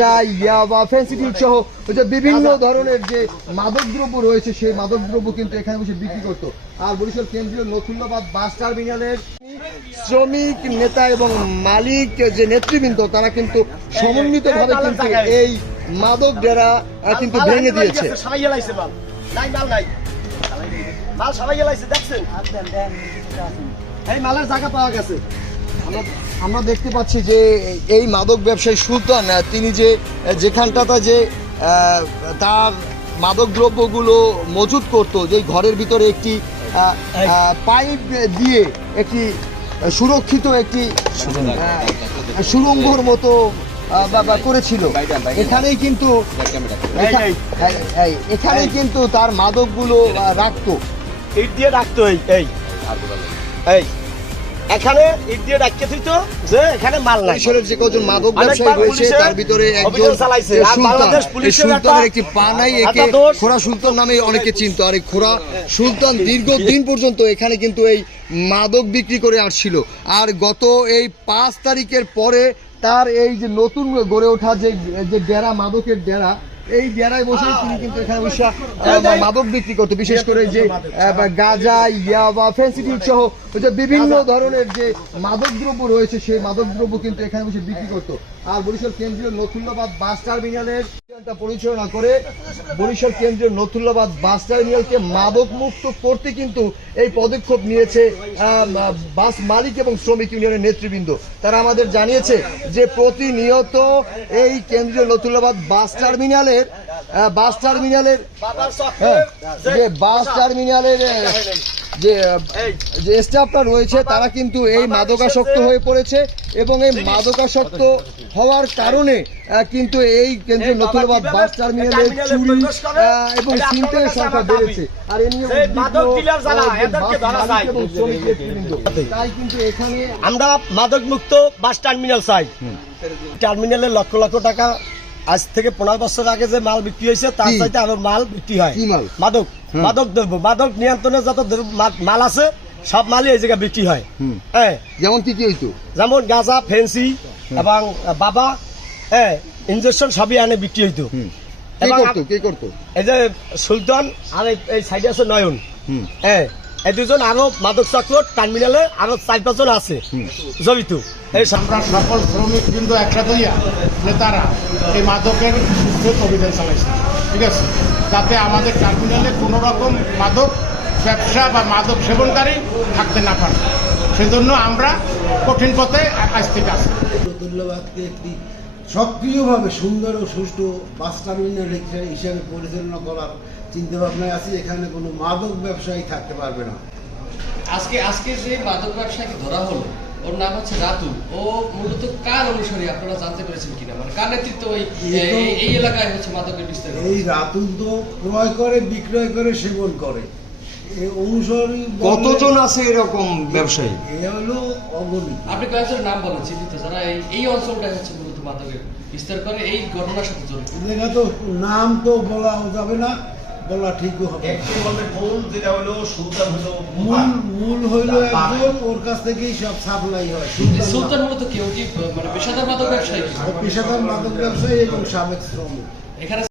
গাঁজা ইয়াবা ফেন্সিডিল সহ ওই যে বিভিন্ন ধরনের যে মাদক রয়েছে সেই মাদক কিন্তু এখানে বসে বিক্রি করতো। আর বরিশাল কেন্দ্রীয় নথুল্লাবাদ বাস টার্মিনালের শ্রমিক নেতা এবং মালিক যে নেতৃবৃন্দ তারা কিন্তু সমন্বিতভাবে কিন্তু এই মাদক ডেরা কিন্তু ভেঙে দিয়েছে। মাল। সবাই গেলাইছে দেখছেন? এই মালের জায়গা পাওয়া গেছে। আমরা দেখতে পাচ্ছি যে এই মাদক ব্যবসায়ী সুলতান তিনি যে যেখানটাতে যে তার মাদক দ্রব্যগুলো মজুত করত যে ঘরের ভিতরে একটি পাইপ দিয়ে একটি সুরক্ষিত একটি আহ, সুড়ঙ্গর মতো করেছিল। এখানেই কিন্তু এখা- এই- এই, এখানেই কিন্তু তার মাদকগুলো রাখতো। ইট দিয়ে রাখতো এই এই। এই। এখানে ইট দিয়ে যে এখানে মাল নাই। যে কজন মাদক ব্যবসায়ী রয়েছে তার ভিতরে একজন চালাইছে। আর বাংলাদেশ পুলিশের সুলতানের একটা- একটি পানাই একে খোরা সুলতান নামে অনেকে চিনত। আর এই খোরা সুলতান দীর্ঘদিন পর্যন্ত এখানে কিন্তু এই মাদক বিক্রি করে আসছিল। আর গত এই পাঁচ তারিখের পরে তার এই যে নতুন গড়ে ওঠা যে যে ডেরা মাদকের ডেরা এই ডেরায় বসে তিনি কিন্তু এখানে বসে মাদক বিক্রি করতো বিশেষ করে যে গাঁজা ইয়াবা সহ বিভিন্ন ধরনের যে মাদক দ্রব্য রয়েছে সেই মাদক দ্রব্য কিন্তু এখানে বসে বিক্রি করতো। আর বরিশাল কেন্দ্রীয় নথুল্লাবাদ বাস টার্মিনালের পরিচালনা করে বরিশাল কেন্দ্রীয় নথুল্লাবাদ বাস টার্মিনালকে মাদক মুক্ত করতে কিন্তু এই পদক্ষেপ নিয়েছে বাস মালিক এবং শ্রমিক ইউনিয়নের নেতৃবৃন্দ। তারা আমাদের জানিয়েছে যে প্রতিনিয়ত এই কেন্দ্রীয় নথুল্লাবাদ বাস টার্মিনালের আহ, বাস টার্মিনালের হ্যাঁ, যে- যে বাস টার্মিনালের যে যে স্টাফরা রয়েছে তারা কিন্তু এই মাদকাসক্ত হয়ে পড়েছে এবং এই মাদকাসক্ত হওয়ার কারণে কিন্তু এই কেন্দ্রীয় নতুনবাদ বাস টার্মিনালে টার্মিনালে চুরি এবং আপনাদের সংখ্যা বেড়েছে। আর এ নিয়ে সেই উদ্বিগ্ন, মাদক dealer যারা, আহ, যে এদেরকে বাস ধরা মালিক যায়। এবং শ্রমিক নেতৃবৃন্দ। তাই কিন্তু এখানে আমরা মাদক মুক্ত বাস টার্মিনাল চাই। টার্মিনালে লক্ষ লক্ষ টাকা আজ থেকে পনেরো বছর আগে যে মাল বিক্রি হয়েছে তার? চাইতে আরও মাল বিক্রি হয়। মাল? মাদক মাদক দ্রব্য মাদক নিয়ন্ত্রণে যত মাল আছে সব মালই এই জায়গায় বিক্রি হয়। হ্যাঁ যেমন কি কি হইতো? যেমন গাঁজা ফেন্সি এবং বাবা হ্যাঁ ইঞ্জেকশন সবই আনে বিক্রি হইতো। এই যে সুলতান আর এই- সাইডে আছে নয়ন। হ্যাঁ এই দুজন আরও মাদক চক্র টার্মিনালে আরও চার পাঁচজন আছে জড়িত। এই আমরা সকল শ্রমিক বিন্দু একসাথে হইয়া নেতারা এই মাদকের বিরুদ্ধে অভিযান চালাইছে। ঠিক আছে? যাতে আমাদের টার্মিনালে কোনো রকম মাদক ব্যবসা বা মাদক সেবনকারী থাকতে না পারে। সেজন্য আমরা কঠিন পথে আজ থেকে আসি নতুল্লাবাদকে একটি সক্রিয়ভাবে সুন্দর ও সুষ্ঠু বাস টার্মিনাল হিসাবে পরিচালনা করার চিন্তা ভাবনায় আছে। এখানে কোনো মাদক ব্যবসায়ী থাকতে পারবে না। আজকে আজকে যে মাদক ব্যবসায়ীকে ধরা হলো ওর নাম হচ্ছে রাতুল ও মূলত কার অনুসারী আপনারা জানতে পেরেছেন কিনা? মানে কার নেতৃত্ব ওই এই এলাকায় হচ্ছে মাদকের বিস্তার এই রাতুল তো ক্রয় করে বিক্রয় করে সেবন করে। অনুসারী কতজন আছে এরকম ব্যবসায়ী? এ হলো অগণিত। আপনি কয়েকজনের নাম বলেন চিন্তিত যারা এই এই অঞ্চলটায় হচ্ছে মূলত মাদকের বিস্তার করে এই ঘটনার সাথে জড়িত। তো নাম তো বলা যাবে না। বলা ঠিকও হবে বলতে মূল যেটা হলো সুলতান হলো মূল মূল হইল একজন ওর কাছ থেকেই সব সাপ্লাই হয়। সুলতান সুলতান মূলত কেউ কি মানে পেশাদার মাদক ব্যবসায়ী পেশাদার মাদক ব্যবসায়ী এবং সাবেক শ্রমিক। এখানে